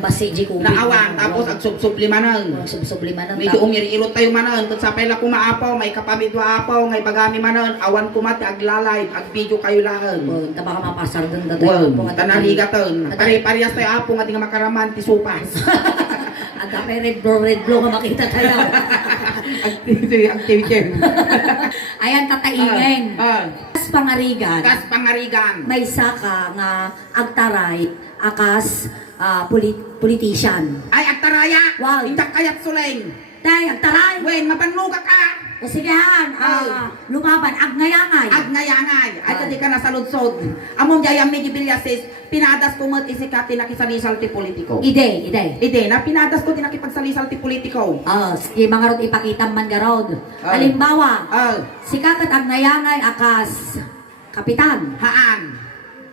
basi di ko. Naawan, tapos ag subsublimanan. Subsublimanan. Medyo umirirot tayo manan, kung sa pala kumaapaw, may kapamidwa apaw, may bagami manan, awan kumati, aglalay, ag video kayo lahan. Baka mapasar dun dito. Tanaligaton. Pare-parehas tayo apo nga di nga makaraman, tisupas. Aga pa red blue nga makita tayo. Activity. Ayan, tataingin. Kas pangarigan. Kas pangarigan. May saka nga agtaray, akas politician. Ay, agtaraya. Wow. Indak kayat suleng. Tay, agtaray. Wen, mapanluga ka. O sige han, lumaban, agnayangay. Agnayangay. Ay, kadi ka nasa lutsod. Among jayang Migi Villasis, pinadas ko mo't isikat tinakisalisal ti politiko. Ide. Ide, na pinadas ko tinakipagsalisal ti politiko. Sige mga rod ipakita man garod. Halimbawa, sikakat agnayangay akas kapitan, Haan.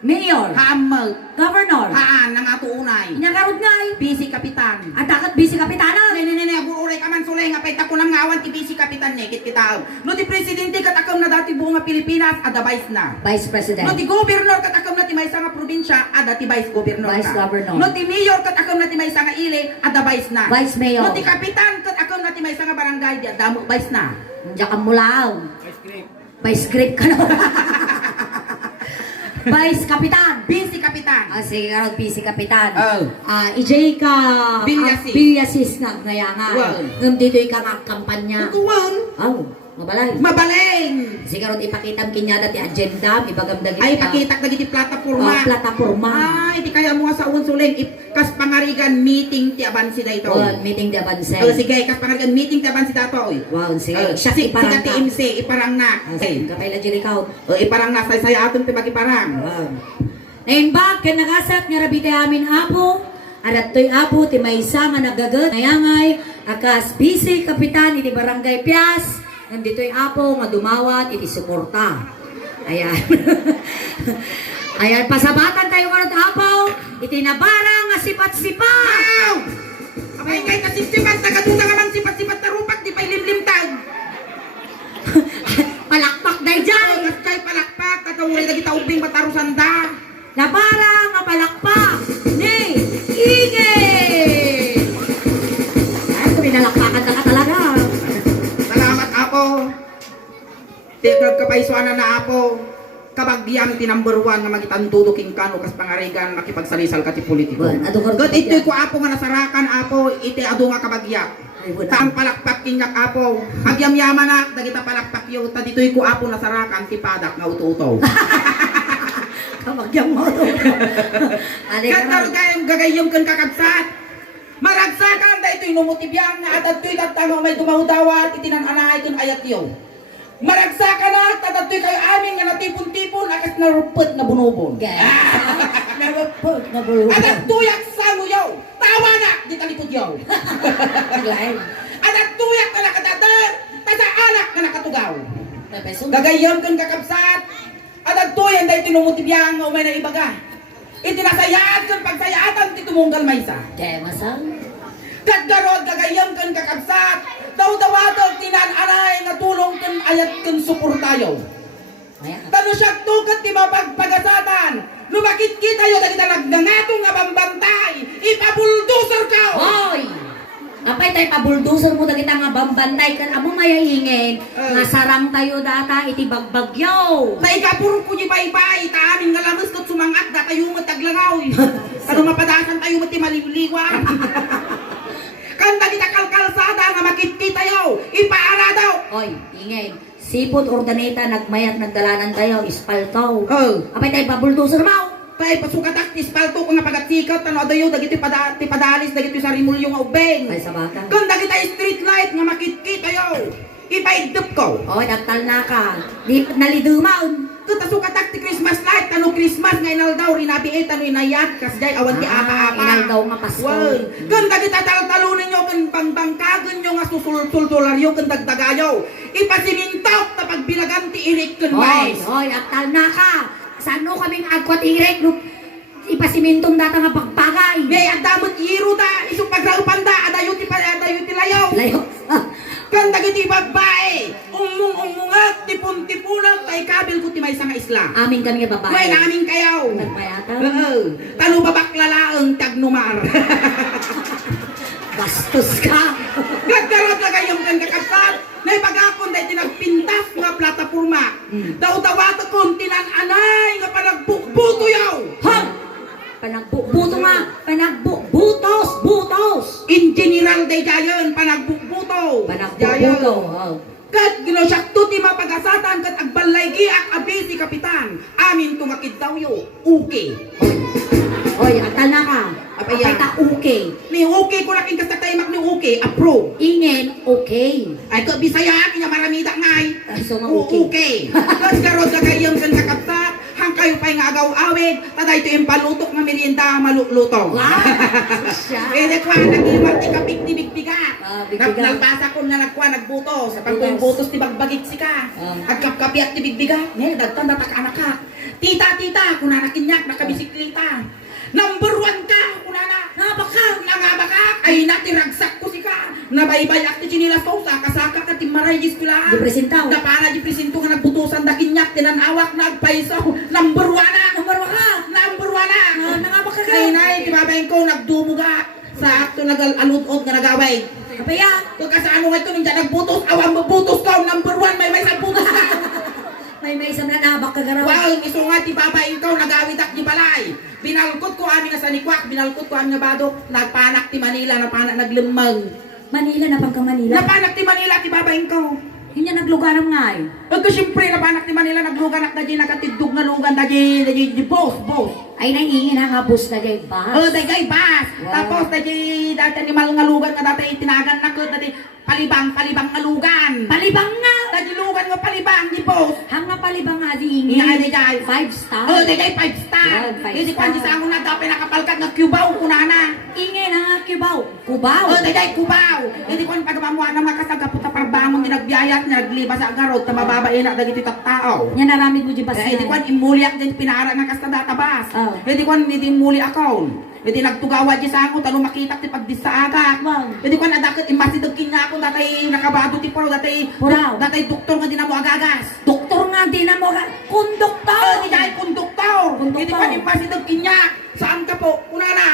mayor, Haamag. governor, Haan, nang ato unay. inyagarod ngay. Busy kapitan. At dakat busy kapitanan. Nene, agururay ka man sulay nga pay tako lang ngawan ti busy kapitan nekit kitaw. No ti presidente katakam na dati buong nga Pilipinas, ada vice na. Vice President. No ti governor katakam na ti maysa nga probinsya, ada ti vice governor Vice na. governor. No ti mayor katakam na ti maysa nga ili, ada vice na. Vice mayor. No ti kapitan katakam na ti maysa nga barangay, di adamo vice na. Diyan ka mulaw. Vice grip ka na. Vice kapitan. Busy kapitan. Sige karod busy kapitan. Oh. Ka Villasis. Villasis nga ngayangan. Wow. Ngam dito ka nga kampanya. Kuwan. Mabalay. Mabaleng. Sigarot ipakita kinyada ti agenda, ibagam dagiti. Ay pakitak dagiti plataporma. Plataporma. Ay, di kaya mo nga sa unsuleng kas pangarigan meeting ti abansi da ito. Meeting di abanse. Sige, kas pangarigan meeting ti abansi da ito. Wow, sige. Siya Siya iparang ti ka. MC, iparang na. Kapay la jirikaw. Iparang na, saya aton ti magiparang. Ngayon ba, kanagasat nga rabite amin apo, arat to'y apo, ti may isa nga nagagat, ngayangay, akas busy kapitan, iti barangay Pias, nandito'y apo, nga dumawat, iti suporta. Ayan. Ayan, pasabatan tayo karot apo, iti nabarang nga sipat-sipat. Wow! Abay ngay kasisipat, nagaduda nga man sipat-sipat na rupak, di pa ilimlimtag. Palakpak day dyan. Kas kay palakpak, katawuray na kita ubing matarusan da. Nabarang nga palakpak. Ni, ingay. Ay, kung inalakpakan na ka talaga. Salamat apo. Tigag kapaisuanan na apo. Kabagdiang ti number 1 nga magitantuduking kano kas pangarigan makipagsalisal ka ti politiko. Gat ito'y ko apo nga nasarakan apo, iti ado nga kabagyak. Taang palakpak kinyak apo. Agyam-yaman na, dagita palakpak yun. Dito'y ko apo nasarakan ti padak nga uto-uto. Kamagyang mo to. Katar kayong gagayong kan kakabsat. Maragsakan da ito'y numutibyan nga at ito'y tatang may dumahudawat itinananay kun ayat yun. Maragsakan na at ito'y kayo amin nga natipon-tipon akas narupot na bunubon. Narupot na bulubon. At at tuyak sa nguyaw. Tawa na, di talikod yaw. At at tuyak na nakatadar, tasa anak na nakatugaw. Gagayong kan kakabsat. At at tuyan da ito'y numutibyan nga umay na ibaga. Itinasayaan kan pagsayaatan ti tumunggal maysa. Kaya masang. Kadgarod gagayam kan kakabsat. Daw-dawatog tinan-anay nga tulong kan ayat kan suportayo. Tano siya tukat ti mapagpagasatan. Lumakit kita yo dagita nagdangatong nga bambantay. Ipabuldoser ka. Hoy! Apay tayo pabuldoser mo dagita nga bambantay kan amo mayahingin. Nga sarang tayo data iti bagbagyaw. Na ikapuro ko yung baybay. Ta amin nga lamas kat sumangat da kayo mataglangaw. Tano mapadasan tayo mati maliliwan. Kanta kita kalkalsada nga makikita yo. Ipaara daw. Hoy, ingay. Sipot ordaneta nagmayat nagdalanan tayo ispaltaw. Apay tayo pabuldoser mo. Tay pasukatak ti spalto ko nga pagatikat ano adayo dagiti padalis dagiti sa rimulyo nga ubeng. Ay sabaka. Kun dagiti street light nga makikita yo. Ipaidep ko. Hoy, nagtal na ka. Di nalidumaon. Kun pasukatak ti Christmas light ano Christmas nga inaldaw rinabiit ano inayat kas jay awan ti apa-apa. Inaldaw nga Pasko. Kun dagiti taltalunin nyo kun bangbangkagon nyo nga susultularyo kun dagdagayo. Ipasimintok ta pagbilagan ti irik kun mais. Hoy, nagtal na ka. Sano kaming agkwat irek no ipasimintong data nga pagpagay. May adamot iro da isong pagraupan da adayo ti layaw. Layo. Kan dagiti babae, umung-umungat, tipon-tipunat, tay kabil ko ti may nga isla. Amin kami nga babae. May namin kayaw. Nagbayatan. Tano babaklalaang tagnumar. Bastos ka. Nagkarot na kayong kang kakasat, na ipagakon dahil tinagpintas nga plataforma. Daw-dawata kong tinananay nga panagbukbuto yaw. Ha? Panagbuto nga. Butos. In general day jayon, panagbukbuto. Panagbuto. Oh. Kat ginosakto ti mapagasatan kat agbalay giak abi si kapitan. Amin tumakid daw yo. Okay. Hoy, akal na ka. Apay Apay ta okay. Ni okay ko naking kasataymak ni okay. Approve. Ingen okay. Ay ko bisaya kinya maramida ngay. So nga okay. Okay. Kat garod ka kayong kan kakapsat. Hang kayo pa'y nga agaw-awig. Taday ito yung palutok na merienda maluluto. Wow. Siya. Eh, kwa, nag-iwag ti kapik ti bigbiga. Bigbiga. Nagbasa ko na nagkwa, nagbutos. Sa pagkong butos ti bagbagit si ka. Agkap-kapi at ti bigbiga. Ne, dagtan datak anak ka. Tita, kunana kinyak, nakabisiklita. Number 1 ka, kunana. Nangabaka. Ay, natiragsak ko si ka. Nabaybayak ti chinilas to. Sakasaka ka ti maray giskulaan. Di presentaw. Napana di presinto nga nagbutusan da kinyak. Tinanawak na agpaisaw. Number 1 na. Number 1 na. Nangabaka ka. Ay, nay, ti babaeng ko, nagdumuga. Sa akto nagalud-od nga nagaway. Apaya. Kung kasano nga ito, ninja nagbutos, awang mabutos ka, number 1, may isang butos ka. May isang nanabak ka garaw. Wow, iso nga, ti babaeng ko, nagawid ak di balay. Binalkot ko amin nga sa nikwak, binalkot ko amin nga badok, nagpanak ti Manila, napanak naglimang. Manila na pang ka Manila. Napanak ti Manila, ti babaeng ko. Hindi naglugaram nga eh. Pagka siyempre, napanak ti Manila, nagluganak na di nakatidug na lugan na di boss. Ay nangingin ang abos na jay ba? Dagay bas. Wow. Tapos dati ni malungalugan nga dati tinagan na ko dati palibang ngalugan. Palibang nga! Dati lugan nga palibang di boss. Hanga palibang nga di ingin. Ina ni jay. 5 star. Dagay 5 star. Wow, 5 Hindi star. kwan di sa akong nagkapay nakapalkat nga Cubaw kunana. Ingin ang kibaw. Kubaw. Dagay Cubaw. Hindi kwan pagmamuha na makasagaputa parbangon ni nagbiayat ni nagliba sa agarod ta mababae na dagiti tattao. Nya naramid mo di ba Hindi kwan imuliak din pinara ng kasta databas. Oh. Hindi kwan hindi muli account. Hindi nagtugawa di sa ako talo makita ti pagdisaaga. Wow. Hindi kwan nadakit imasidog kinya ako datay nakabado ti puro datay Puraw. datay doktor nga di na mo agagas. Doktor nga di na mo ka. Konduktor. Hindi dahil konduktor. Konduktor. Hindi kwan imasidog kinya. Saan ka po? Kuna na.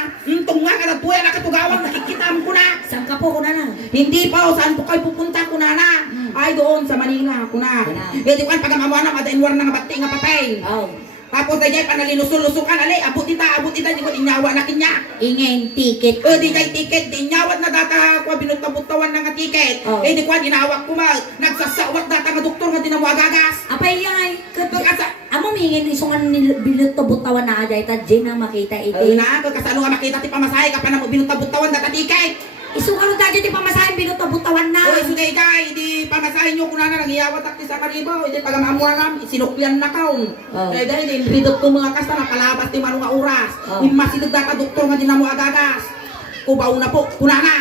Tong nga ka na tuya nakatugawang nakikita mo kuna. Saan ka po kuna na? Hindi po, saan po kayo pupunta kuna na? Ay doon sa Manila kuna. Hindi kwan pagamawa na madainwar na nga bati nga papay. Oh. Tapos na dyan, panalinusul-lusukan, alay, abot ita, di ko inyawa na kinya. Ingin ticket. Di kay ticket, di inyawat na data ko, binutabot-tawan na nga ticket. Oh. Di ko, inawak ko mag, nagsasawat data nga doktor nga dinamuagagas. Apay yang ay. Kasa, Amo mingin isungan ni bilut butawan na ajay ta Jen ang makita iti. na, kasano nga makita ti pamasahe ka pa na binutabot-tawan data ticket. Isungan ta Jen ti pamasahin bilut butawan na. Sugay kay, di pamasahe nyo kuna na, nangiyawat ak ti sa karibaw, di pagamamuha nga, sinuklian na kaon. Oh. Dahil, di bidot ko mga kasta na palabas ti manong nga oras. Oh. Imasidog data doktor nga dinamuagagas. Kubaw na po, kuna na.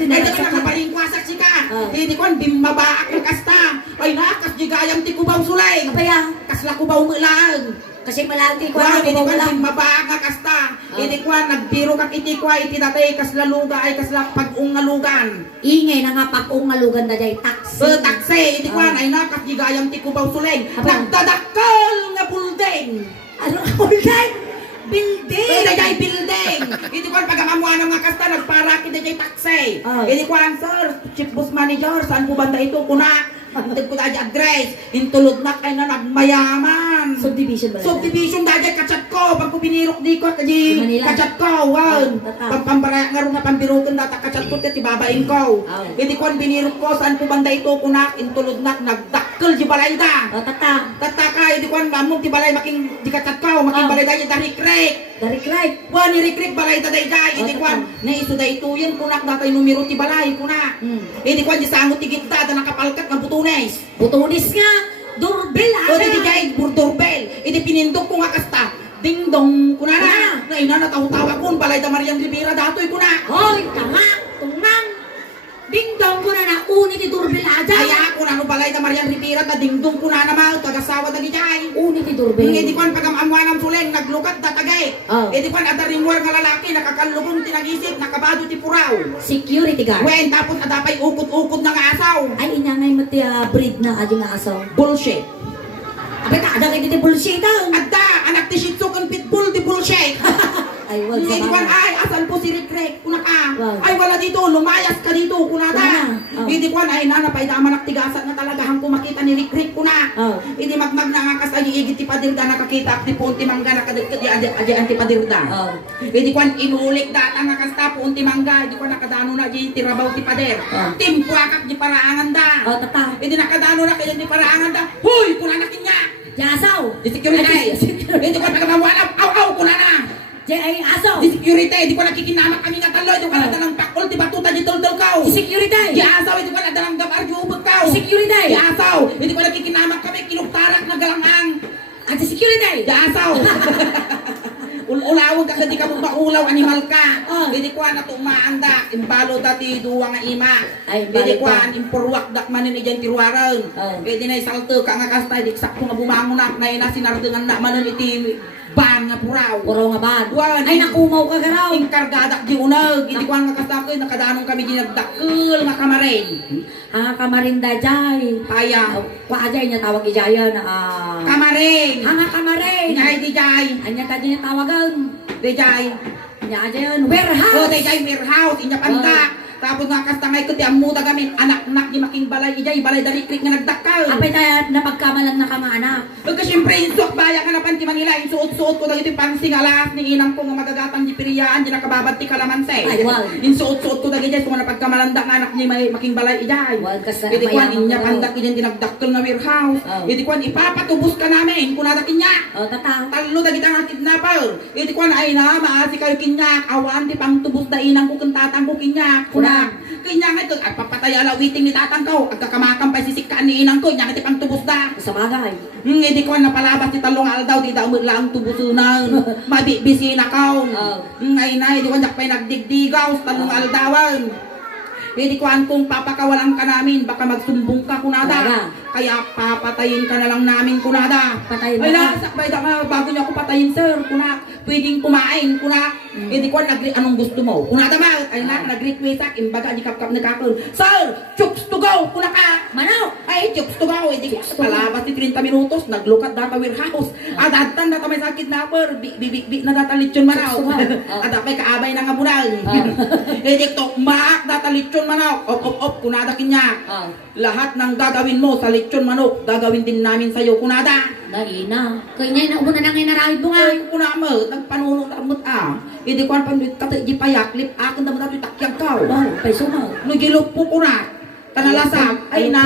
Hindi ko nakabalingkwasak si ka. Hindi ko, bimbabaak ng kasta. Ay na, kas gigayang ti kubaw sulay. Apaya. Kasla kubaw mo lang. Kasi malati ko Wow, na hindi ko, wala. bimbabaak nga kasta. Hindi ko, nagbiro kak iti ko, iti datay kasla luga ay kasla pag-ung nga lugan. Ingay na nga pag ungalugan na jay taxi. Takse, hindi ko, ay na, kas gigayang ti kubaw sulay. Apa? Nagdadakal nga bulding. Ano ulit? Building. Dajay building. Hindi ko pagamamuha ng mga kasta nagparaki dajay taxi. Hindi ko sir, chief bus manager, saan po banda ito? Kunak. Hindi ko dajay address. Intulog na kayo na nagmayaman. Subdivision ba? Subdivision dajay kachat ko. Pag ko binirok di ko, kaji Manila. kachat ko. Wow. Tata. Pagpambaraya nga rin na pambirukin data kachat ko, kati babaing ko. Hindi ko binirok ko, saan po banda ito? Kunak. Intulog na, nagdakkel di balay da. O tata. Tataka, hindi ko mamon ti balay making di kachat ko. Making balay dajay darik-rek. Dari right. Wah, ni-recruit balay ta dayday. Hindi kwan, na iso day tuyen kunak datay numero ti balay kunak. Hindi kwan di sangot ti gitda ta nakapalkat nga butunes. Butunis nga. Doorbell O aga. di jay burdorbel. Hindi pinindok ko nga kasta. Ding dong kunana. Na ina na taw-tawa kun balay ta Marian Rivera datoy kunak. Hoy, tanga. Tungang. Ding dong ko na na. uni ti Durbel aja. Ay ako na balay na Marian Ritira ta dingdong ko na naman kagasawa na gijay. Uni ti Durbel. Hindi ko pagamamuan ng suleng naglukat na tagay. Hindi ko adaring war nga lalaki nakakalubong tinagisip nakabado ti puraw. Security guard. Wen tapos adapay ukod-ukod ng asaw. Ay inangay mo ti breed na adi nga asaw. Bullshit. Abay ka ada kay ti bullshit ah. Adda anak ti Shih Tzu kan pitbull di bullshit. Ay wag Hindi sa ko mga. ay asan po si Rick Rick kuna ka. Wow. Ay wala dito lumayas ka dito kuna ta. Oh. Hindi ko ay nana pay daman naktigasat na talaga hang kumakita ni Rick Rick kuna. Oh. Hindi magmag na nga kasay igit ti padirda nakakita ti punti mangga nakadikit di aja anti padirda. Oh. Hindi ko inulik data nga kasta punti mangga hindi ko nakadano na di tirabaw ti pader. Oh. Timpuakak di paraangan da. Oh tata. Hindi nakadano na kaya di paraangan da. Huy kuna nakinya. Di asaw. Di security. Hindi ko pagkamawalam. Aw kuna na. Di ay asaw. Di security, di ko nakikinamak kami nga talo, di ko nata ng pakol, di batuta di tol-tol kaw. Di security. Di asaw, di ko nata ng gamar, di ubot kaw. Di security. Di asaw, di ko nakikinamak kami, kinuktarak na galangang. At di security. Di asaw. Ulawag ka, di ka mo maulaw, animal ka. Oh. Di ko na tumaanda, imbalo dati duwa nga ima. Ay, Di imbalo ko ka. impurwak dak manin ijan tiruaran. Oh. Di na isalto ka nga kasta, di sakto nga bumangon na, na ina sinardengan na manin iti ban nga puraw. Puro nga ba? Wan, Ay nakumaw ka garaw. Ang kargadak di unag, hindi ko ang nakasako, nakadanong kami ginagdakil nga kamarin. Ah kamarinda jay. Paya, Kwa ajay niya tawag ijaya na kamarin. hanga kamarin. Ngay di jay, Anya tadi niya tawagan. di jay. Nya aja yun. O Warehouse. di jay warehouse, inya panda. Tapos nga kastangay ko ti amuta kami, anak-anak di making balay, ijay balay dari krik nga nagdakal. Apay tayo napagkamalan na ka nga anak. Pagka siyempre, insok baya ka na panti mangila, insuot-suot ko na ito pansing alas ni inang ko nga magagatang di piriyaan, di nakababad ti kalamanse. Ay, wow. Insuot-suot ko na ganyan, kung napagkamalanda nga anak ni may making balay, ijay. Wag ka sa Hindi ko mayamang inya garaw. pandak iyan dinagdakkel na warehouse. Oh. Hindi ko ipapatubos ka namin kung nadakin niya. O tata. Talo na kita nga kidnapper. Hindi ko ay na maasi kayo kinyak. Awan di pang tubos da inang ko kung tatang ko kinyak. Kuna. Kinyak nga ito. At papatay alawiting ni tatang ko. At kakamakan pa sisikaan ni inang ko. Kinyak iti pang tubos da. Sa bagay. Hindi ko napalabas ti talong aldaw. Di daw lang tubusunan. Mabibisi na kaon. Oh. Ngay na. Hindi ko pa'y nagdigdigaw sa talong aldawan. Hindi ko kung papakawalan ka namin, baka magsumbong ka kunada. Wala. Kaya papatayin ka na lang namin kunada. Patayin mo Ay ka. sakbay da nga, bago niya ako patayin sir, kuna. Pwedeng kumain, kuna. Hindi ko anong gusto mo. Kunada ma, ay na, nag-request sa akin, baga di kap-kap na kakon. Sir, chooks to go, kuna ka. Manaw. Ay, chooks to go, hindi ko palabas ni 30 minutos, naglukat data warehouse. Adatan data may sakit na per, bi na data lechon manaw. Chooks to go. Ada may kaabay na nga bunal. Hindi to, maak data lechon manaw. Op, kunada kinya. Oh. Lahat ng gagawin mo sa lechon manok, gagawin din namin sa'yo, kunada. Naina. Kanya na umuna na ngayon narawid mo nga. Ay, kuna mo, nagpanuno na mo Hindi ko ang panulit kata, di payak, lip, akin na mo natin takyang kao. Wow, kay suma. Nagilop po kuna. Tanalasag, ay na,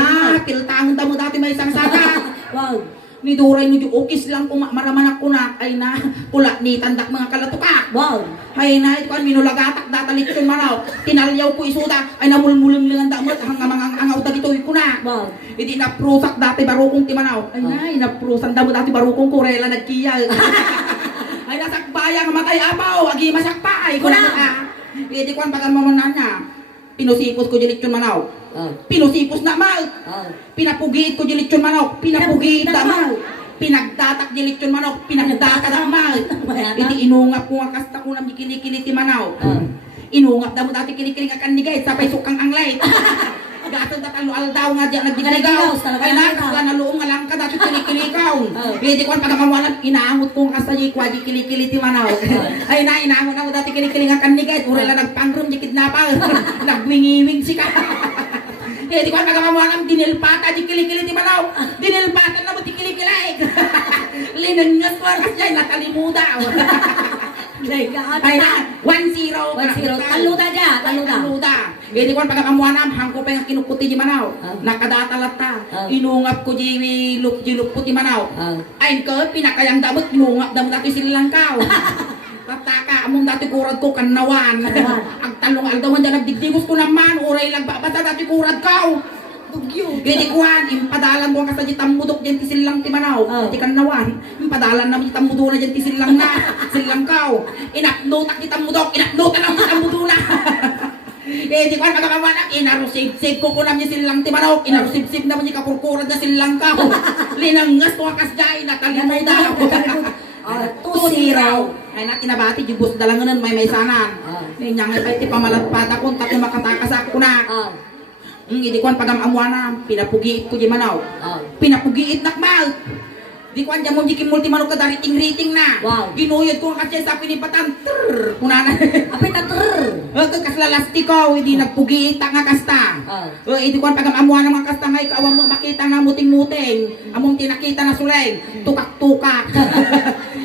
piltangan na mo dati may isang saka. Wow. Ni Duray ni ukis lang kung maramanak ko na, ay na, pula ni tandak mga kalatuka. Wow. Ay na, ito kan minulagatak datalit ko manaw. Tinalyaw ko isuda, ay namulmuling lang ang damot, hanggang mga angaw dagito ko na. Wow. Hindi naprusak dati barukong timanaw. Ay na, naprusan damo dati barukong kurela nagkiyal. Ay nasakbaya nga matay apaw, agi masakpa ay kuna ka. Hindi ko ang bagang mamanan niya. Pinusipos ko dilit yung manaw. Oh. Pinusipos na mal. Oh. Pinapugiit ko dilit yung manaw. Pinapugiit na mal. Pinagdatak dilit yung manaw. Pinagdatak na mal. Hindi inungap ko nga kasta ko nang kilikili ti manaw. Oh. Inungap na mo dati kilikili nga kanigay. Sapay sukang anglay. Gatong tatalo aldaw nga diyan nagdigdigaw. Ay na, kasla na luong nga lang ka dati kilikilikaw. Hindi ko ang pagkamawalan, inaamot kong kasayay kwa di kilikili ti manaw. Ay na, inaamot na mo dati kilikili nga kanigay. Urela nagpangrum di kidnapal. Nagwingiwing si ka. Hindi ko ang pagkamawalan, dinilpata di kilikili ti manaw. Dinilpata na mo di kilikilig. Linungas ko ang kasyay, natalimuda. Ay Ay na, 1-0. 1-0. Taluda dya. Taluda. Taluda. Hindi ko ang pagkakamuanam, hangko pa yung kinuputi di manaw. Ah. Nakadatalat ta. Ah. Inungap ko di luputi manaw. Oh. Ay ko, pinakayang damot, inungap damot dati silangkaw. Tataka, among dati kurad ko, kanawan. Ang talong aldawan dyan, nagdigdigos ko naman, uray lang, bata dati kurad kaw. Hindi ko an, impadalan ko ang kasa di tamudok dyan ti silang ti manaw. Oh. Di kanawan, impadalan naman ti tamudo na dyan ti silang na. Silang kaw. Inapnotak ti tamudok, inapnotak lang ti tamudo na. di ko magkakawanak, inarusib-sib ko kunam niya silang timanok, inarusib-sib naman niya kapurkuran na silang kao. Linangas ko ang kasjay, natalimuda ako. 2-0. Ay natin nabati, yung bus dalanganan, may sanan. Ninyang ay ti pamalatpat ako, tapos makatakas ako na. Hindi ko ang pagamamuana, pinapugiit ko di manaw. Pinapugiit nakmal. Di ko ang jamon di kimulti manok ka dariting-riting na. Wow. Ginuyod ko ang kasya sa pinipatan. Trrr! Kunana. Apay tatrrr. Kaslalasti ko, hindi nagpugiit ang nga kasta. Hindi ko ang pagamamuana ng mga kasta nga, ikaw ang makita na muting-muting. Among tinakita na sulay. Tukak-tukak.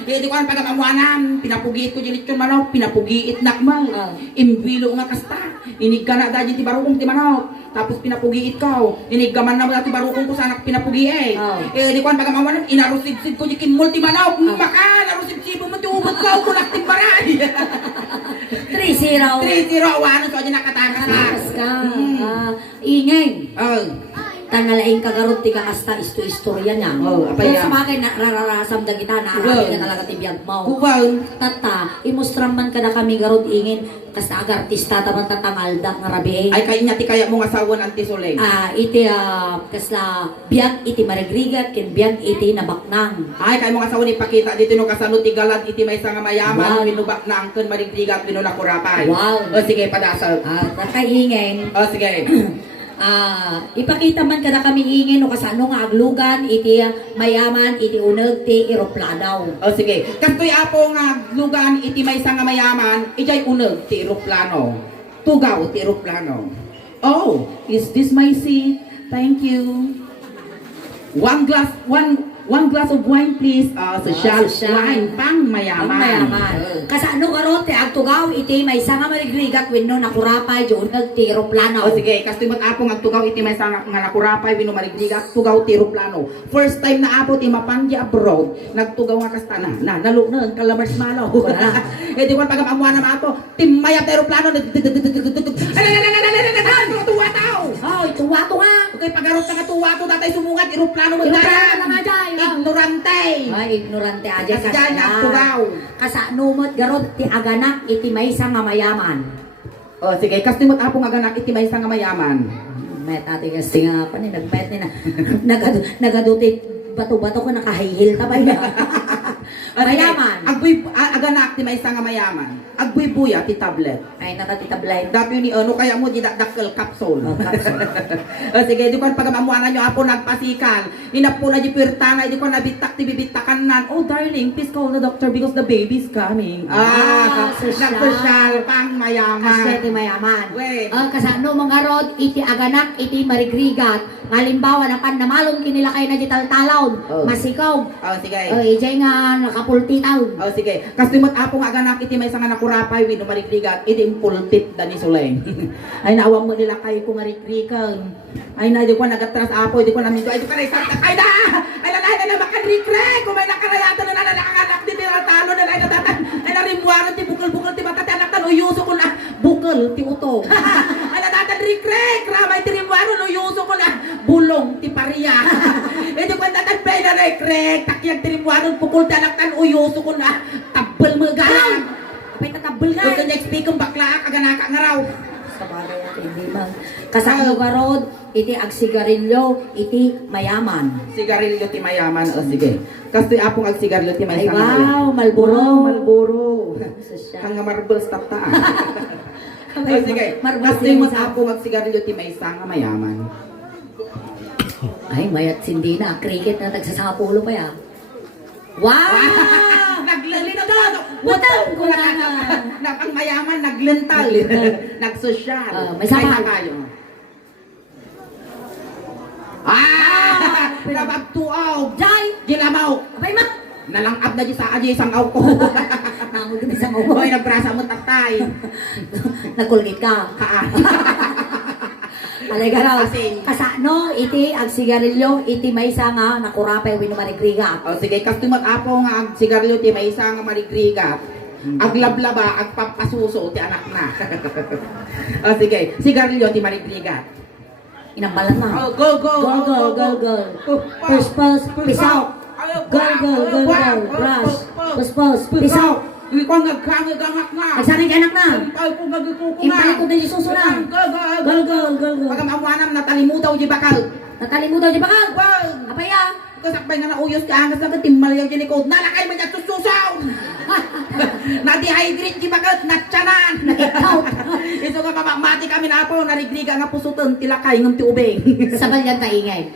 Hindi ko ang pagamamuana, pinapugiit ko dyan ito manok, pinapugiit nakmal. Imbilo nga kasta. Inig ka na dahil ti barukong ti manok. Tapos pinapugiit ko. Inigaman na mo dati barukong ko sana pinapugiit. Hindi ko ang pagamamuana, inarusib-sib ko dyan multi manok. Maka, narusib-sib mo tiubot ko, kulak timbaray. 3-0. 3-0, awano ko dyan nakatakas na. Takas ka. Ingay. Tanalaing kagarot ti kakasta istorya niya. Apay Kung sa bagay na rararasam da kita na arabi na talaga ti biyag mo. Kubaw. Tata, imustram man kada kami garot ingin kasta ag artista taman tatangal da nga rabi. Ay kaya niya ti kaya mong asawan anti Soleng. Iti kasla biyag iti marigrigat ken biyag iti nabaknang. Ay kaya mong asawan ipakita dito no kasano ti galad iti may nga mayaman binubak na angken marigrigat binunakurapay. Wow. O sige padasal. Takaingin. O sige. Ipakita man kada kami ingin o kasano nga aglugan iti mayaman iti uneg ti eropladaw. O sige. Kastoy apo nga lugan iti may nga mayaman ijay uneg ti eroplano. Tugaw ti eroplano. Oh, is this my seat? Thank you. One glass of wine please. Social wine pang mayaman. Kasano karon ti agtugaw iti may nga marigrigat wenno nakurapay jo uneg ti eroplano. O sige, kasi matapong agtugaw iti may nga nakurapay wino marigrigat tugaw ti eroplano. First time na apo ti mapanggi abroad, nagtugaw nga kasta na naluknon kalamars malo. Eh di ko pagamamuan na ato, timaya ti eroplano. Tuwa tao. Ay, tuwa to nga. Okay, pagarot nga tuwa to datay sumungat eroplano mo Eroplano nga jay. ignorante. Ay, ignorante aja Kasyan agtugaw. Kasano mo't garot ti aganak iti may nga mayaman. O sige, kasi matapong aganak iti may nga mayaman. Met ati kasi nga pa ni nagpet ni na nagadutit bato-bato ko nakahihil tabay na. Mayaman. Aganak ti may nga mayaman. Agbuy buya ti tablet. Ay nakatitablay. Dapi ni ano kaya mo di dakkel capsule. O sige, di ko pagamamuanan nyo apo nagpasikan. Inapo na di pirtana, di ko nabitak ti bibitakan nan. Oh darling, please call the doctor because the baby's coming. Nagsosyal pang mayaman. Kasi iti mayaman. Wait. Kasano mga rod iti aganak iti marigrigat. Halimbawa na pan namalon kinila kay na di taltalon. Masikaw. Sige. Ijay nga nakapulti taon. Sige. Kasi mo apo nga aganak iti may nga nakurapay wino marigrigat iti impultit dani suleng. Ay naawam mo nila kayo kumarigrigan. Ay na di ko nagatras apo, di ko namin ay di ko na isarta. Ay na! Ay na makanrikrek! Kung may nakarayatan na nakakanak di talo na ay natatan. Ay narimbuaran ti bukal-bukal ti matati anak tan uyuso ko na bukal ti uto. Ay natatan rikrek! Ramay ti rimbuaran uyuso ko na bulong ti pariya. Ay di ko natatan bay na rikrek! Takyag ti rimbuaran pukul ti anak tan uyuso ko na tabal mo galang. May tatabel nga. Kung next week kung bakla kaganaka nga raw. Sa bagay at hindi man. Kasano garod iti agsigarilyo iti mayaman. Sigarilyo ti mayaman. O sige. Kasi apong ag sigarilyo ti Ay mayaman. wow, Malboro. Malboro. Sasya. Hanga marbles tata. O Ay, sige. marbas Kasi din mo sa- apong ag sigarilyo ti maysanga mayaman. Ay, mayat sindi na. Cricket na nagsasapulo pa ya. Wow! Naglental. Butang ko na. Ang mayaman naglental. Nagsosyal. May sapa. kayo. Nababtuaw. Jai! Gilamaw. Abay ma! Nalangap na di sa aji isang aw ko. Namod kami sa mga. Hoy, nagbrasa mo tatay. Nagkulgit ka. Kaan. Alaga raw. Asin. Kasano iti agsigarilyo iti maysa nga nakurapay wino marigriga. O sige, kastumat apo nga ag sigarilyo ti may isang marigrigat. Aglablaba, agpapasuso ti anak na. O sige, sigarilyo ti marigrigat. Inambalan na. Oh, go, go, Go, go, go, go. Push, push, peace out. Go, go, go, go. Brush. Push, push, peace out. Hindi ko ngagangak nga. Nagsangit anak na. Impay ko magikuko nga. Impay ko din yung susunang. Gal. Pagamawanam natalimutaw di bakal. Nakalimutan di ba ka? Apaya. Kasakbay nga nauyos ka angas na timbal yung ginikod. Nalakay mo dyan sususaw. Na-dehydrate di bakal. Natsanan. Nakitaw. Ito nga mamamati kami na po. Narigriga nga pusutan. Tilakay ng tiubeng. Sabal yan taingay.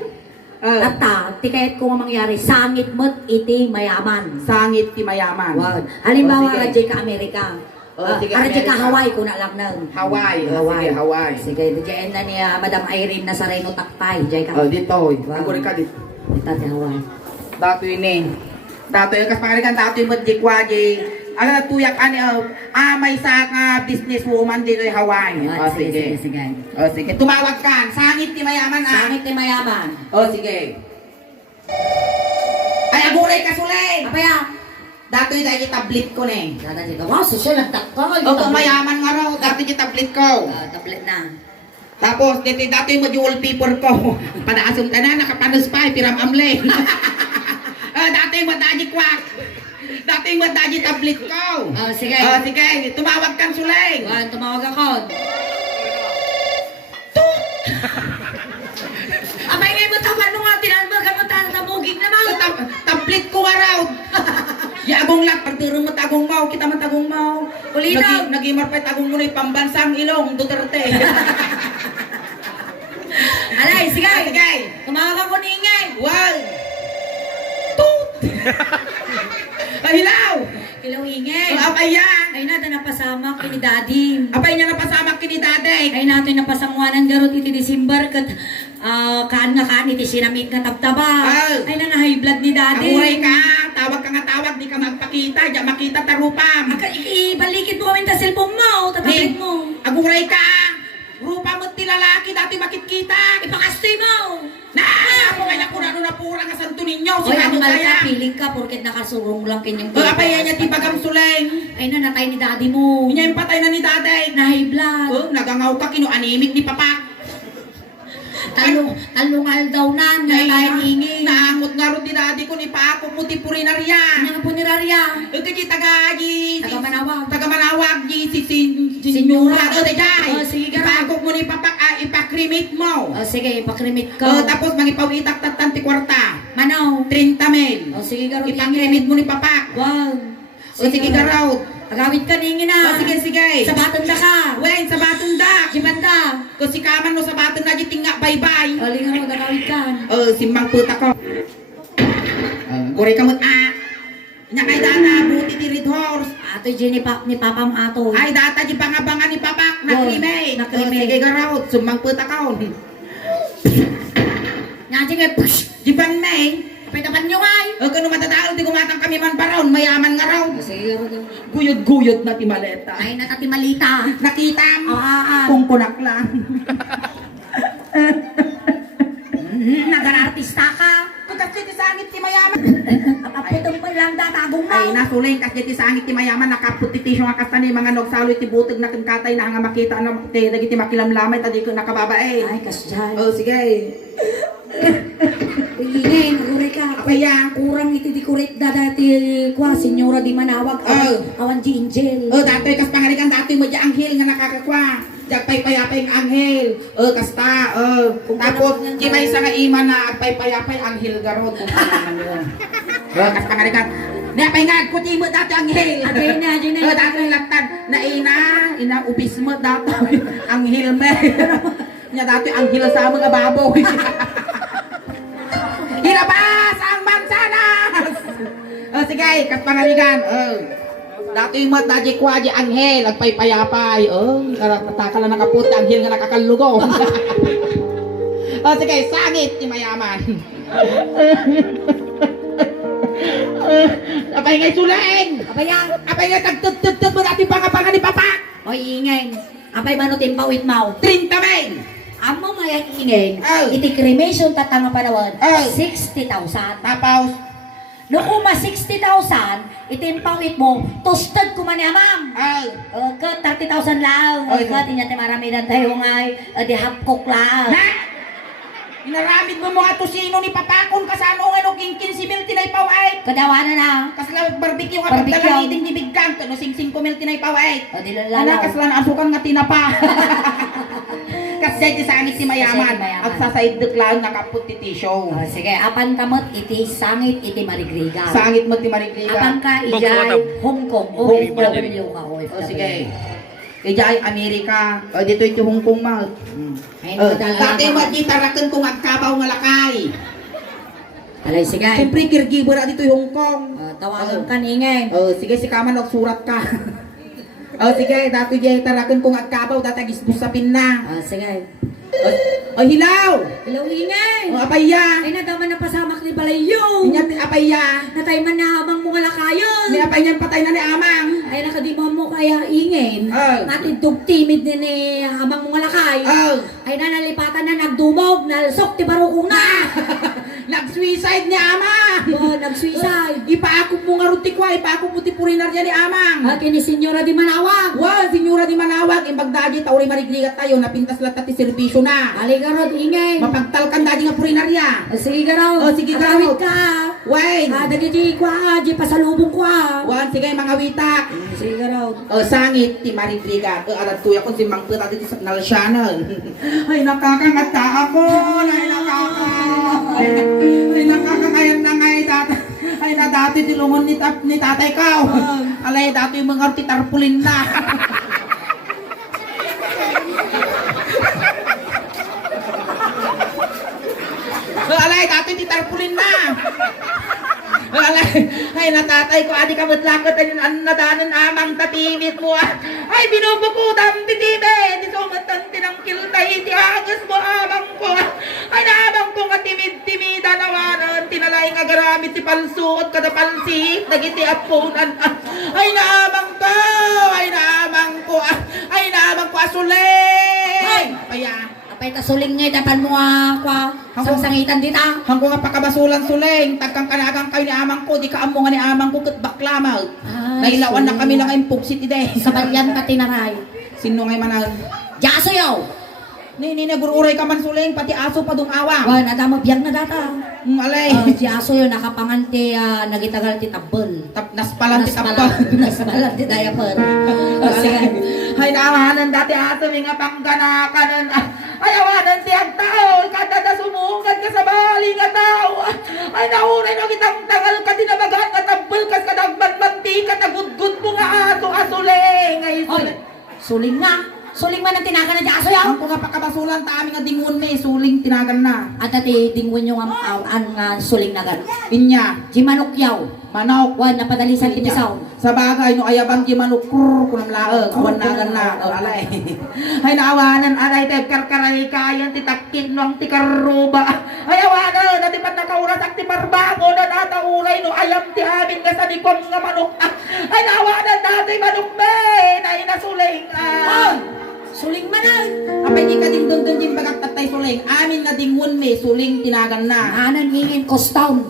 Tata, tikayat ko nga mangyari. Sangit mo't iti mayaman. Sangit ti mayaman. Wow. Halimbawa, sige. radyo ka Amerika. Sige, Radyo ka Amerika. Hawaii kung alam na. Hawaii. Sige, Hawaii. Sige, diyan na niya Madam Irene Nazareno Takpay. Diyan ka. Dito. Wow. Ang ka dito. Dito ti Hawaii. Dato ini. Dato yung kaspangarikan dato yung madjikwaji. Ano na tuyak ani may sa ka business woman dito yung Hawaii. Sige. Sige. Tumawag ka. Sangit ti mayaman Sangit ti mayaman. Sige. Ay aguray ka sulay. Apaya. Dato yung dahil tablet ko ne. Dada dito. Wow, susul ang takol. Mayaman nga raw. Dato yung tablet ko. Tablet na. Tapos, dito yung module paper ko. Padaasong ka na, nakapanos pa, piram amle. Dati yung madaji kwak. Dati yung madaji tablet ko. Sige. Sige, tumawag kang sulay. Tumawag ako. Abay ngayon mo taman mo nga, tinalbag ka mo tanamugig naman. Tablet ko nga raw. Yagong lak, pagtirong mo tagong mau, kita man tagong mau. Ulinaw. Nagimar pa tagong mo na pambansang ilong, Duterte. Alay, sige. Sige. Tumawag ako ni Ingay. Wal. Toot. Hilaw. Hello, Ingay. Apay yan. Ay natin napasama kini Daddy. Apay niya napasama kini daddy. Ay natin napasanguanan garot iti December kat kaan iti sinamit nga tabtaba. Ay na high blood ni Daddy. Amuray ka. Tawag ka nga tawag. Di ka magpakita. Di makita tarupam. Ibalikit mo kami ta cellphone mo. Tatablit mo. Aguray ka. Rupa mo ti lalaki. Dati makikita. Ipakastoy mo. Ako kaya kurano na pura nga santo ninyo. Oy, ang Sigado ka, kaya. piling ka porket nakasurong lang kanyang Apay niya ti bagam suleng. Ay na natay ni Daddy mo. Niya yung patay na ni daddy. Na high blood. Nagangaw ka. Kinuanimik ni papa. Talungal daw na. Natay ni Ingay. Naangot nga ron di daddy ko ni pa ako. Puti purinarya. Ano nga po ni Raria? Ito tagaji. Taga-Manawag. Taga-Manawag. Sinyura. Oh, sige, Ipakok mo ni papak. Ipakrimit mo. Sige, ipakrimit ko. Tapos mangipawitak tanti kwarta. Manaw. 30 mil. Sige, garo. Ipakrimit mo ni papak. Wow. Sige garaw. Agawit ka ningi na. Sige. Sa batong da ka. Wen, sa batong da. Sibanda. Kung si kaman mo sa batong da, tinga bye-bye. Lingan mo, agawit ka. Simbang puta ko. Kuri kamot Nya kay data, buti ti red horse. Ato dyan ni Papa mo ato. Ay data di pangabangan ni papak. Nakrimate. Nakrimate. Sige garaw. Sumbang puta ko. Nandiyan nga, push. Di ban may. Kapitapan nyo ay. Kano matataon, di kumatang kami man paron. Mayaman nga raw. Sige, garo. Guyod-guyod na ti maleta. Ay, natati malita. Nakita mo? Ah. Kung kunak lang. Nag-artista ka. Kasi ti sangit ti mayaman. Kaputong pa lang datagong mo. Ay, nasuling kasi ti sangit ti mayaman. Nakaputitisyo nga kasta ni mga nogsaloy ti butog na kangkatay na nga makita na dagiti makilamlamay. Tadi ko nakababae. Ay, kasyan. Sige. Ingay, naguri ka. Kaya. Kurang iti di kurit dati kwa, senyora di manawag. Awan di angel. Datoy kas pangarikan datoy mo di anghel nga nakakakwa. Paypayapay ang anghel. Kasta. Tapos, di may isa nga ima na paypayapay anghel garot. Kung paano yun. Kas pangarikan. Napay nga, kuti mo dati anghel. Abay na, dyan na. Datoy latag na ina ubis mo datoy. Anghel me. Nya datoy anghel sa mga baboy. Ilabas ang mansanas! Sige, kas pangarikan. Dato yung mata di kwa di anghel, agpaypayapay. Natakala nakaputi, anghel nga nakakalugong. Sige, sangit ni mayaman. Apay ngay sulain! Apay ngay tagtut-tut mo dati pangapangan ni papa! Oy, ingay. Apay manutin pawit mau. 30 men! Amo mayang ingay. Oh. Iti cremation tatanga panawad. Oh. 60,000. Tapos, No kuma 60,000, itimpawit mo, toasted ko man ma'am. Ka 30,000 lang. Ay. Ka tinya te marami dan tayo ngay, di hapkok lang. na! Inaramid mo mga tosino ni papakon ka sa ano kingkin si mil tinay pawait. Kadawanan na. Kasla barbecue nga Barbecue. pagdalamiting ni bigkan to no sing 5 mil tinay pawait. O, di Ana lalaw. kasla na asukan nga tinapa. Kasi di sangit si mayaman. Kasi di mayaman. At sa side lang nakaput ti tisyo. O, sige, apan kamot, iti sangit, iti marigriga. Sangit mo ti Marigriga. Apan ka, ijay Hong Kong, OFW ka, OFW. O sige. Ijay Amerika. O dito iti Hong Kong ma. Ay, Dati mo gitaraken kung agkabaw nga lakay. Alay, sige. Siyempre kirgibo na dito yung Hong Kong. Tawagan ka ingay. Oh, sige si Kaman surat ka. Oh, sige, dato jay taraken kung agkabaw datagis busapin na. Sige. Oh, hilaw. Hello, ingay. Oh, apaya. Ay, nadaman na pasamak ni Balayo. Inya apaya. Natay man na habang mga lakayon. Ni apaya patay na ni amang. Ay, nakadimon mo kaya ingin. Natin timid din ni habang mga lakay. Oh, Ay, nanalipatan na nagdumog, nalsok, ti barukong na. nag-suicide ni amang. Oh, nag-suicide. Ipaakop mo nga ruti ko, ipaakop mo ti purinarya ni amang. Kini Senyora di Manawag. Wow, sinyura di Manawag, imbagdaji tauri marigligat tayo, napintas lahat ti servisyo na. Aligarod, ingay. Mapagtalkan daji nga purinarya. Sige garod. Oh, sige, Agawit garod. ka. Wait. Dagiti kwa, di pasalubong kwa. Wan, sige mga witak. Sige garod. Sangit, ti Marigliga. Arat tuya ko si Mang Peta dito sa Nalsyanan. Ay, nakakangata ako. Ay, ay, nakakangayat na ngay dati. Ay, na dati tilungon ni tatay ka. Alay, dati yung mga titarpulin na. Alay, dati titarpulin na. Ay, natatay ko, adi ka matlakot, ay nadanan amang tatimit mo. Ay, binubukutan, titibe, di sumatan tinangkil tayo, di agas mo amang ko. Ay, naamang ko nga timid-timida nawanan, tinalay nga garamit si palsuot, kada palsik, nagiti apunan. Ay, naamang ko, asuling. Paya. Apay tasuling ngay, dapan mo kwa. Sang-sangitan dita. Hangko nga pakabasulan suling, tagkang kanagang kayo ni amang ko, di ka amo nga ni amang ko kat baklamaw. Nailawan na kami lang ang pugsit ide. Sa balyan ka tinaray. Sino ngay manan? Jaso yaw. Ni nagururay ka man suling, pati aso pa dung awa. Wan, adama biyag na data. Alay. Si aso yun, nakapanganti, nagitagal ti tabel. Naspalan ti kapal. Naspalan ti diaper. Sige. Ay naawanan dati ato nga pangganakan. Ay awanan ti agtao, kada na sumungad ka sa bali nga tao. Ay naunay no kitang tangal ka tinabagan nga tabel kas kadagman-manti ka tagudgud mo nga ato asuling. Ay Suling na. Suling man ang tinagan na jaso yaw. ang nga pakabasulan ta aming nga dingon may suling tinagan na. At ati dingwin yung suling na gan. Inya, Di manok yaw. manok. Wan, napadalisan ti pisaw. Sa bagay, no ayabang di manuk kunam laeng, awan nagan na, alay. Ay naawanan, alay, teb karkaray kayan, titakin no ang tikaruba. Ay awanan, dati pat nakauras ang tiparbango, na nataulay, no ayam ti amin nga sa dikom nga manok. Ay naawanan, dati manok me, na inasuling. Suling manan. Apay di ka ding doon din bagagtatay suling. Amin na dingun me, suling tinagan na. Anan ingin kostawn.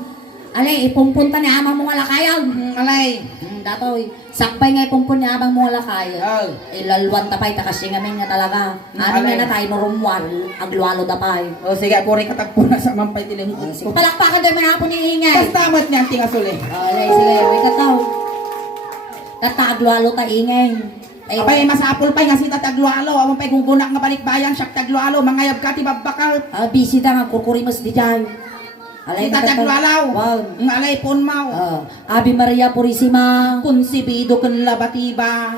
Alay, ipumpunta ni amang mga lakayan. Alay. Datoy, sakpay nga ipumpun ni amang mga lakayan. Oh. Ilalwan tapay, takasi ngamin nga talaga. Amin nga na tayo norumwal, aglualo tapay. O sige, puri katagpo na sa mampay tilingkot ko. Palakpakan tayo manapon ni ingay. Basta amat niya ang tingasuli. Alay, sige, may kataw. Tata aglualo ta ingay. Apay masapol pa nga si tataglualo, amon pay gugunak nga balikbayan siya taglualo, mangayab ka ti babbakal. Busy ta nga kurkurimas di dyan. Si tataglualaw. Wow. Ng alay pon mau. Ave Maria Purisima. Konsibido kan labatiba.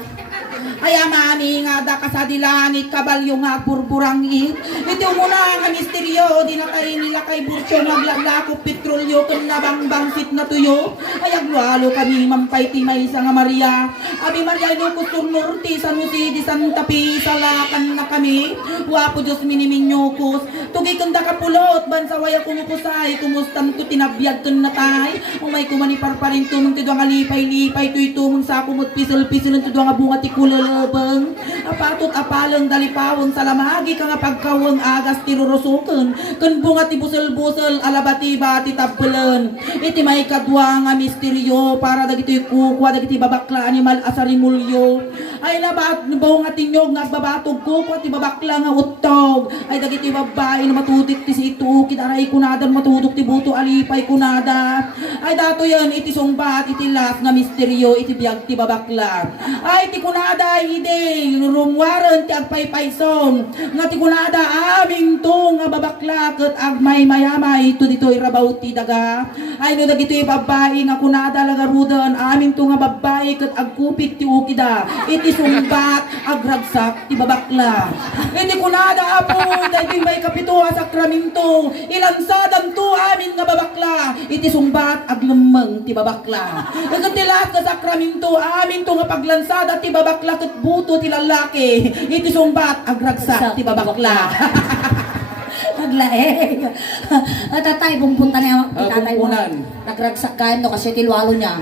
Ay mami nga da kasadilangit kabalyo nga burburangit. Ito muna nga misteryo di na kay nila kay Burcho maglalako petrolyo kan nabangbangsit na tuyo. Ay aglualo kami mampay ti maysa nga Maria. Abi Maria no kustur norte sa muti di Santa Pisa lakan na kami. Wapo Dios miniminyokos. Tugi kanda kapulot bansa waya kumukusay kumustan ko tinabiyag kun natay. Umay kumani parparin tumong tidwa nga lipay-lipay tuy tumong sa kumot pisel-pisel tidwa nga bunga ti kulala. Apatot apalang dalipawon sa lamagi ka nga pagkawang agas tirurusukan kan bunga ti busel-busel alabati-bati tabbelan iti may kadwa nga misteryo para dagiti kukwa dagiti babakla animal asarimulyo Ay labat buong atinyog nagbabatog ko pati babakla nga utog. Ay dagiti babae na matutik ti si itu kidaray kunada matudok ti buto alipay kunada. Ay dato yan iti sungbat iti las nga misteryo iti biag ti babakla. Ay ti kunada ide rumwaran ti agpaypayson nga ti kunada aming to nga babakla ket agmay mayamay to ditoy rabaw ti daga. Ay no dagitoy babae nga kunada lagarudan aming to nga babae ket agkupit ti ukida iti sungbat agragsak ti babakla. Iti kunada apo dahil may kapito sa Sacramento ilansadan to amin nga babakla iti sungbat aglemeng ti babakla. Ket ti lahat nga Sacramento amin to nga paglansada ti babakla ket buto ti lalaki iti sungbat agragsak ti babakla. Naglaeng. Tatay, pumunta na yung tatay mo. pumpunan. Nagragsak kain no kasi tilwalo niya.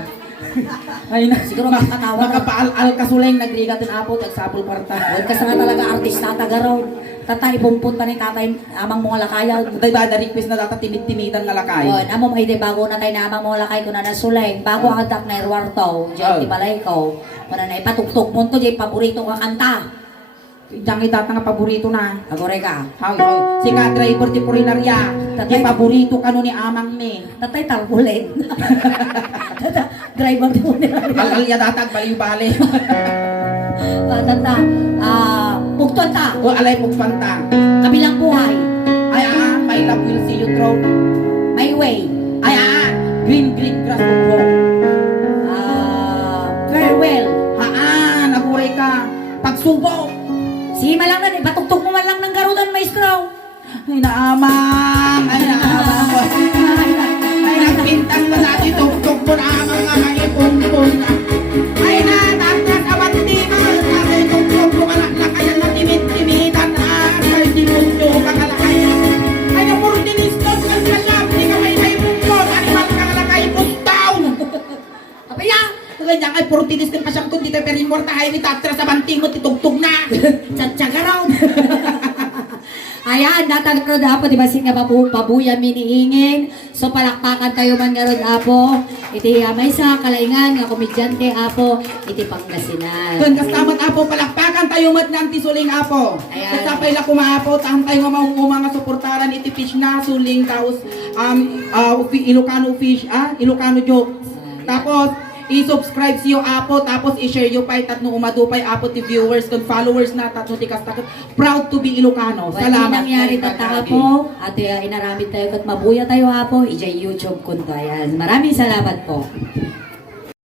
Ay na Siguro makakatawa na. makapaal-al kasuleng nagrigatin apo tagsapol parta. Huwag ka nga talaga artista tagaraw. Tatay, pumunta ni tatay amang mga lakayaw. Tay ba da request na data timid-timidan nga lakay. Yun, amo may de bago na tayo na amang mga lakay ko na nasulay. Bago ang adak na irwarto, dyan ti balay ko. Para na ipatugtog mo to, dyan paborito ka kanta. Diyan itata nga paborito na. Agore ka. Hoy, hoy. Si ka driver ti Purinarya. Di paborito ka no ni amang ni. Tatay, tarpulin. Driver mo nila. Al-alya datag baliw-bali. Tata, pugton ta. O alay pugpanta. Kabilang buhay. Ay my love will see you through. My way. Ay green grass buko. Farewell. Naburay ka. Pagsubo. Si malang na, ipatugtog mo man lang ng garudan, maestro. Ay naamang. Ay naamang. Ay nagpintas mo sa atin. Tugtog mo na amang nga maipumpun na. Ay natagdas abandi mo. Ay tugtog mo kalakayan na timid-timidan. Ay dimunyo ka kalakayan. Ay napurdinistos ka sa lab. Di ka may naipungkot. Animal ka kalakay puntaw. Kapaya! Kaya kay purtinis din pa siyang kung dito pero imorta hay ni tatra sa banting mo titugtog na. Tsatsaga raw. Ayan, natang ko dapat, di ba nga pabuya miniingin. So palakpakan tayo man nga apo. Iti may sa kalaingan nga komedyante apo. Iti Pangasinan. Kun kastamat apo palakpakan tayo mat nang tisuling apo. Ayan. Kasapay la kumaapo tahan tayo nga maunguma nga suportaran iti fish na suling taos Ilocano fish Ilocano joke. Tapos i-subscribe siyo apo tapos i-share yo pay tatno umadupay apo ti viewers kun followers na tatno ti kastakot proud to be Ilocano. Salamat. Salamat Nangyari kay tata Pagkagi. po. At inaramid tayo kat mabuya tayo apo. Ijay YouTube kun to. Ayan. Maraming salamat po.